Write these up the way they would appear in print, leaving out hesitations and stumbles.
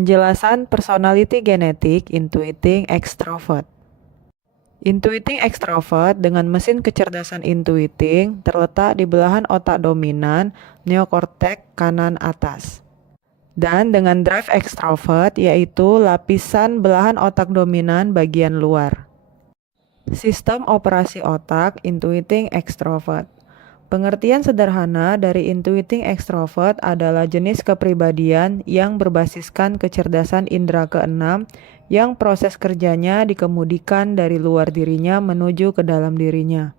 Penjelasan personality genetik intuiting extrovert. Intuiting extrovert dengan mesin kecerdasan intuiting terletak di belahan otak dominan neokortek kanan atas. Dan dengan drive extrovert yaitu lapisan belahan otak dominan bagian luar. Sistem operasi otak intuiting extrovert. Pengertian sederhana dari intuiting extrovert adalah jenis kepribadian yang berbasiskan kecerdasan indera keenam yang proses kerjanya dikemudikan dari luar dirinya menuju ke dalam dirinya.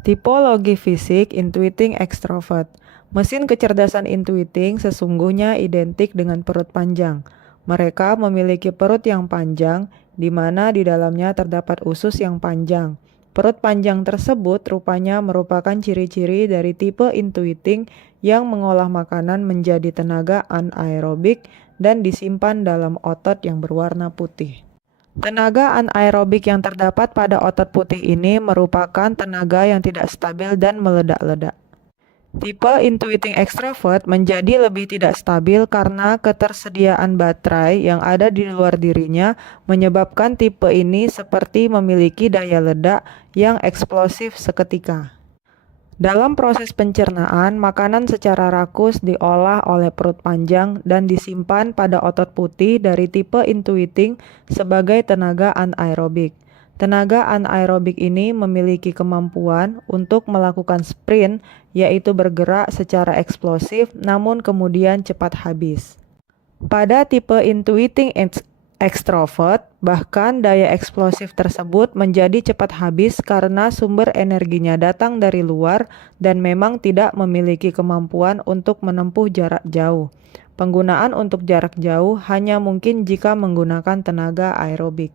Tipologi fisik intuiting extrovert. Mesin kecerdasan intuiting sesungguhnya identik dengan perut panjang. Mereka memiliki perut yang panjang, di mana di dalamnya terdapat usus yang panjang. Perut panjang tersebut rupanya merupakan ciri-ciri dari tipe intuiting yang mengolah makanan menjadi tenaga anaerobik dan disimpan dalam otot yang berwarna putih. Tenaga anaerobik yang terdapat pada otot putih ini merupakan tenaga yang tidak stabil dan meledak-ledak. Tipe intuiting extrovert menjadi lebih tidak stabil karena ketersediaan baterai yang ada di luar dirinya menyebabkan tipe ini seperti memiliki daya ledak yang eksplosif seketika. Dalam proses pencernaan, makanan secara rakus diolah oleh perut panjang dan disimpan pada otot putih dari tipe intuiting sebagai tenaga anaerobik. Tenaga anaerobik ini memiliki kemampuan untuk melakukan sprint, yaitu bergerak secara eksplosif namun kemudian cepat habis. Pada tipe intuiting extrovert, bahkan daya eksplosif tersebut menjadi cepat habis karena sumber energinya datang dari luar dan memang tidak memiliki kemampuan untuk menempuh jarak jauh. Penggunaan untuk jarak jauh hanya mungkin jika menggunakan tenaga aerobik.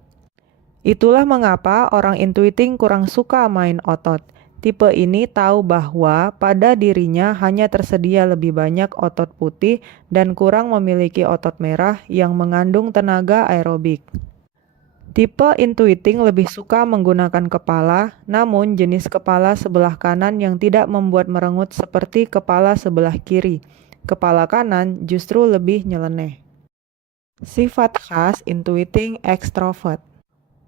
Itulah mengapa orang intuiting kurang suka main otot. Tipe ini tahu bahwa pada dirinya hanya tersedia lebih banyak otot putih dan kurang memiliki otot merah yang mengandung tenaga aerobik. Tipe intuiting lebih suka menggunakan kepala, namun jenis kepala sebelah kanan yang tidak membuat merengut seperti kepala sebelah kiri. Kepala kanan justru lebih nyeleneh. Sifat khas intuiting extrovert.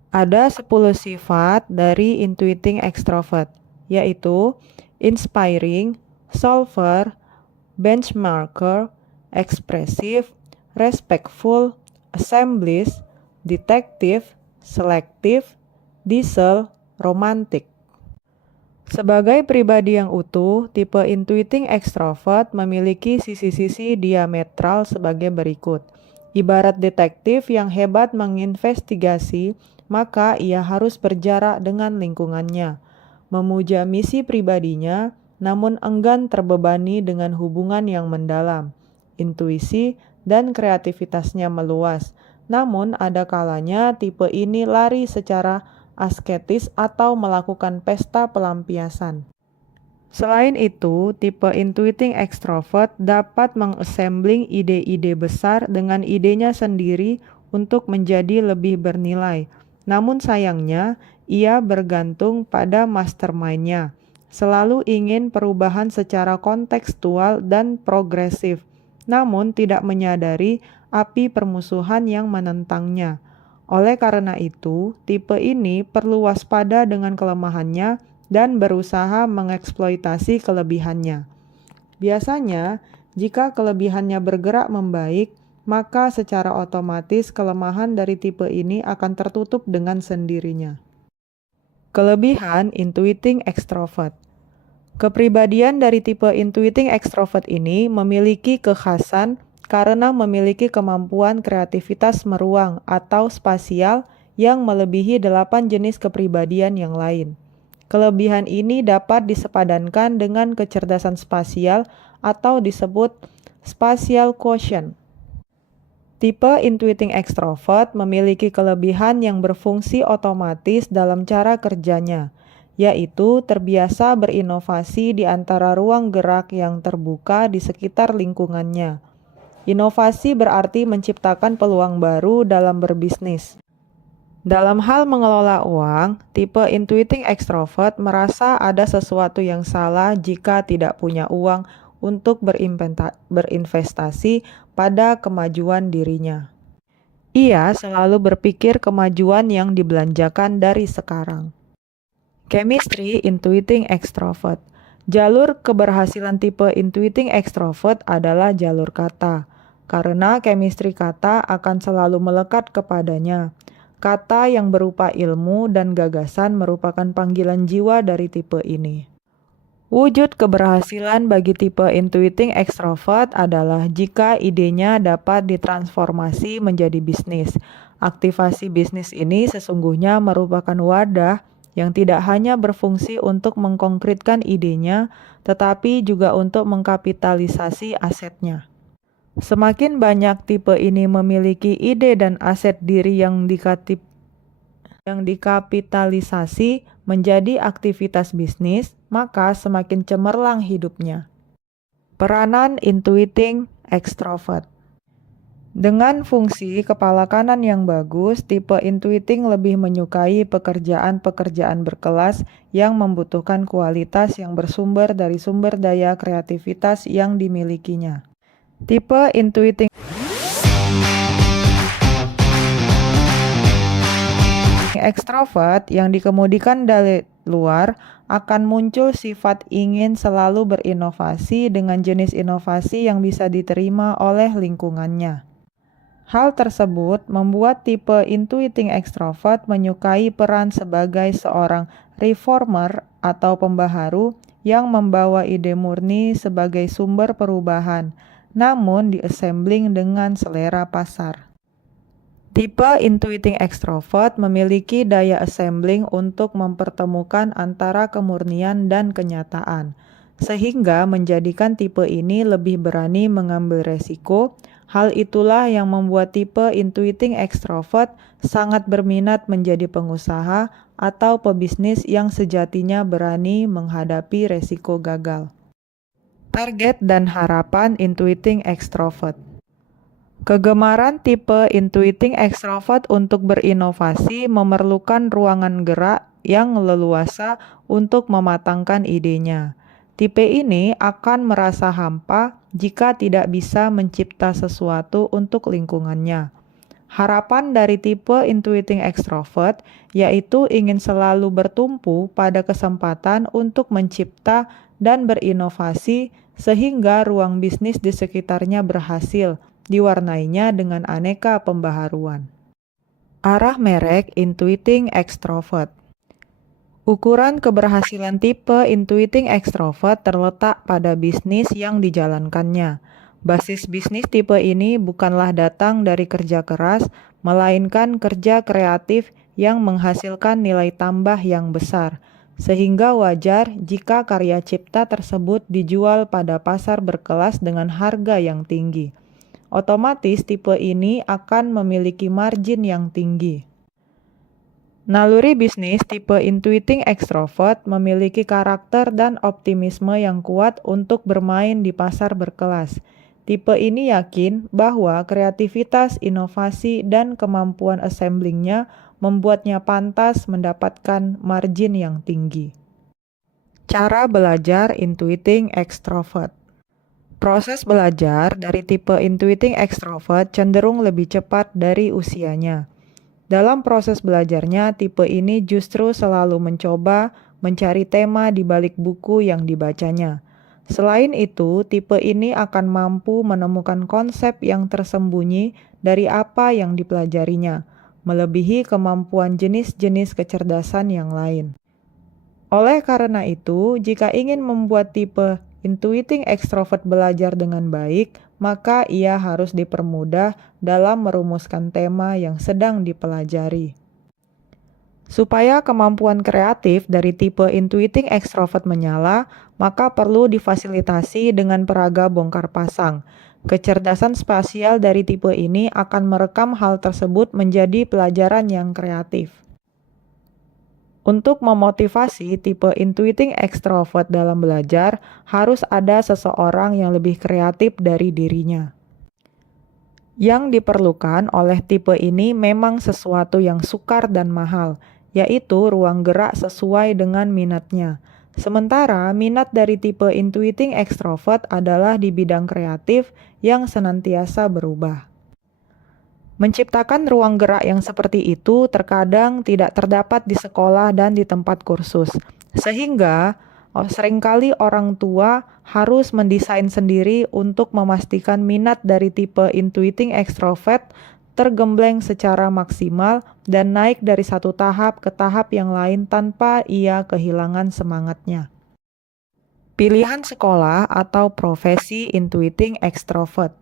Ada 10 sifat dari intuiting extrovert, yaitu inspiring, solver, benchmarker, ekspresif, respectful, assemblist, detektif, selektif, diesel, romantik. Sebagai pribadi yang utuh, tipe intuiting extrovert memiliki sisi-sisi diametral sebagai berikut. Ibarat detektif yang hebat menginvestigasi, maka ia harus berjarak dengan lingkungannya, memuja misi pribadinya, namun enggan terbebani dengan hubungan yang mendalam. Intuisi dan kreativitasnya meluas, namun ada kalanya tipe ini lari secara asketis atau melakukan pesta pelampiasan. Selain itu, tipe intuiting extrovert dapat mengassembling ide-ide besar dengan idenya sendiri untuk menjadi lebih bernilai. Namun sayangnya, ia bergantung pada mastermind-nya. Selalu ingin perubahan secara kontekstual dan progresif, namun tidak menyadari api permusuhan yang menentangnya. Oleh karena itu, tipe ini perlu waspada dengan kelemahannya dan berusaha mengeksploitasi kelebihannya. Biasanya, jika kelebihannya bergerak membaik, maka secara otomatis kelemahan dari tipe ini akan tertutup dengan sendirinya. Kelebihan intuiting extrovert. Kepribadian dari tipe intuiting extrovert ini memiliki kekhasan karena memiliki kemampuan kreativitas meruang atau spasial yang melebihi 8 jenis kepribadian yang lain. Kelebihan ini dapat disepadankan dengan kecerdasan spasial atau disebut spatial quotient. Tipe intuiting extrovert memiliki kelebihan yang berfungsi otomatis dalam cara kerjanya, yaitu terbiasa berinovasi di antara ruang gerak yang terbuka di sekitar lingkungannya. Inovasi berarti menciptakan peluang baru dalam berbisnis. Dalam hal mengelola uang, tipe intuiting extrovert merasa ada sesuatu yang salah jika tidak punya uang untuk berinvestasi pada kemajuan dirinya. Ia selalu berpikir kemajuan yang dibelanjakan dari sekarang. Chemistry Intuiting Extrovert. Jalur keberhasilan tipe Intuiting Extrovert adalah jalur kata, karena chemistry kata akan selalu melekat kepadanya. Kata yang berupa ilmu dan gagasan merupakan panggilan jiwa dari tipe ini. Wujud keberhasilan bagi tipe Intuiting Extrovert adalah jika idenya dapat ditransformasi menjadi bisnis. Aktivasi bisnis ini sesungguhnya merupakan wadah yang tidak hanya berfungsi untuk mengkonkretkan idenya, tetapi juga untuk mengkapitalisasi asetnya. Semakin banyak tipe ini memiliki ide dan aset diri yang dikapitalisasi menjadi aktivitas bisnis, maka semakin cemerlang hidupnya. Peranan Intuiting Extrovert. Dengan fungsi kepala kanan yang bagus, tipe Intuiting lebih menyukai pekerjaan-pekerjaan berkelas yang membutuhkan kualitas yang bersumber dari sumber daya kreativitas yang dimilikinya. Tipe Intuiting Extrovert yang dikemudikan dari luar akan muncul sifat ingin selalu berinovasi dengan jenis inovasi yang bisa diterima oleh lingkungannya. Hal tersebut membuat tipe Intuiting Extrovert menyukai peran sebagai seorang reformer atau pembaharu yang membawa ide murni sebagai sumber perubahan, namun diassembling dengan selera pasar. Tipe Intuiting Extrovert memiliki daya assembling untuk mempertemukan antara kemurnian dan kenyataan, sehingga menjadikan tipe ini lebih berani mengambil resiko. Hal itulah yang membuat tipe Intuiting Extrovert sangat berminat menjadi pengusaha atau pebisnis yang sejatinya berani menghadapi resiko gagal. Target dan harapan Intuiting Extrovert. Kegemaran tipe Intuiting Extrovert untuk berinovasi memerlukan ruangan gerak yang leluasa untuk mematangkan idenya. Tipe ini akan merasa hampa jika tidak bisa mencipta sesuatu untuk lingkungannya. Harapan dari tipe Intuiting Extrovert yaitu ingin selalu bertumpu pada kesempatan untuk mencipta dan berinovasi sehingga ruang bisnis di sekitarnya berhasil, diwarnainya dengan aneka pembaharuan. Arah merek Intuiting Extrovert. Ukuran keberhasilan tipe Intuiting Extrovert terletak pada bisnis yang dijalankannya. Basis bisnis tipe ini bukanlah datang dari kerja keras, melainkan kerja kreatif yang menghasilkan nilai tambah yang besar, sehingga wajar jika karya cipta tersebut dijual pada pasar berkelas dengan harga yang tinggi. Otomatis tipe ini akan memiliki margin yang tinggi. Naluri bisnis tipe Intuiting Extrovert memiliki karakter dan optimisme yang kuat untuk bermain di pasar berkelas. Tipe ini yakin bahwa kreativitas, inovasi, dan kemampuan assemblingnya membuatnya pantas mendapatkan margin yang tinggi. Cara belajar Intuiting Extrovert. Proses belajar dari tipe Intuiting Extrovert cenderung lebih cepat dari usianya. Dalam proses belajarnya, tipe ini justru selalu mencoba mencari tema di balik buku yang dibacanya. Selain itu, tipe ini akan mampu menemukan konsep yang tersembunyi dari apa yang dipelajarinya, melebihi kemampuan jenis-jenis kecerdasan yang lain. Oleh karena itu, jika ingin membuat tipe Intuiting Extrovert belajar dengan baik, maka ia harus dipermudah dalam merumuskan tema yang sedang dipelajari. Supaya kemampuan kreatif dari tipe Intuiting Extrovert menyala, maka perlu difasilitasi dengan peraga bongkar pasang. Kecerdasan spasial dari tipe ini akan merekam hal tersebut menjadi pelajaran yang kreatif. Untuk memotivasi tipe Intuiting Extrovert dalam belajar, harus ada seseorang yang lebih kreatif dari dirinya. Yang diperlukan oleh tipe ini memang sesuatu yang sukar dan mahal, yaitu ruang gerak sesuai dengan minatnya. Sementara minat dari tipe intuiting extrovert adalah di bidang kreatif yang senantiasa berubah. Menciptakan ruang gerak yang seperti itu terkadang tidak terdapat di sekolah dan di tempat kursus, sehingga seringkali orang tua harus mendesain sendiri untuk memastikan minat dari tipe intuiting extrovert tergembleng secara maksimal dan naik dari satu tahap ke tahap yang lain tanpa ia kehilangan semangatnya. Pilihan sekolah atau profesi intuiting extrovert.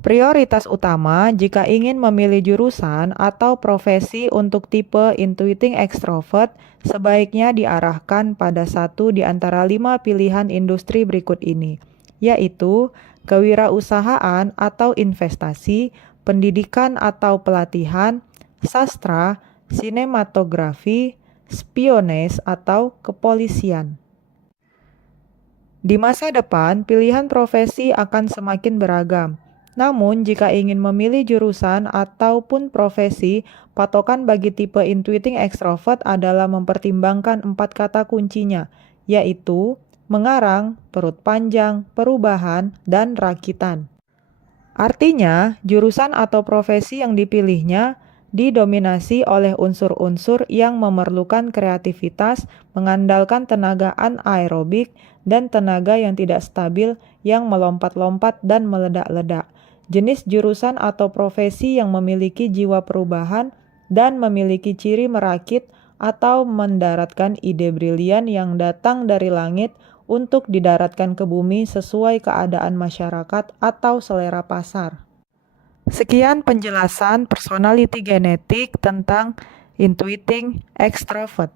Prioritas utama jika ingin memilih jurusan atau profesi untuk tipe intuiting extrovert sebaiknya diarahkan pada satu di antara 5 pilihan industri berikut ini, yaitu kewirausahaan atau investasi, pendidikan atau pelatihan, sastra, sinematografi, spionage atau kepolisian. Di masa depan, pilihan profesi akan semakin beragam. Namun, jika ingin memilih jurusan ataupun profesi, patokan bagi tipe intuiting extrovert adalah mempertimbangkan 4 kata kuncinya, yaitu mengarang, perut panjang, perubahan, dan rakitan. Artinya, jurusan atau profesi yang dipilihnya didominasi oleh unsur-unsur yang memerlukan kreativitas, mengandalkan tenaga anaerobik, dan tenaga yang tidak stabil yang melompat-lompat dan meledak-ledak. Jenis jurusan atau profesi yang memiliki jiwa perubahan dan memiliki ciri merakit atau mendaratkan ide brilian yang datang dari langit untuk didaratkan ke bumi sesuai keadaan masyarakat atau selera pasar. Sekian penjelasan personality genetik tentang intuiting extrovert.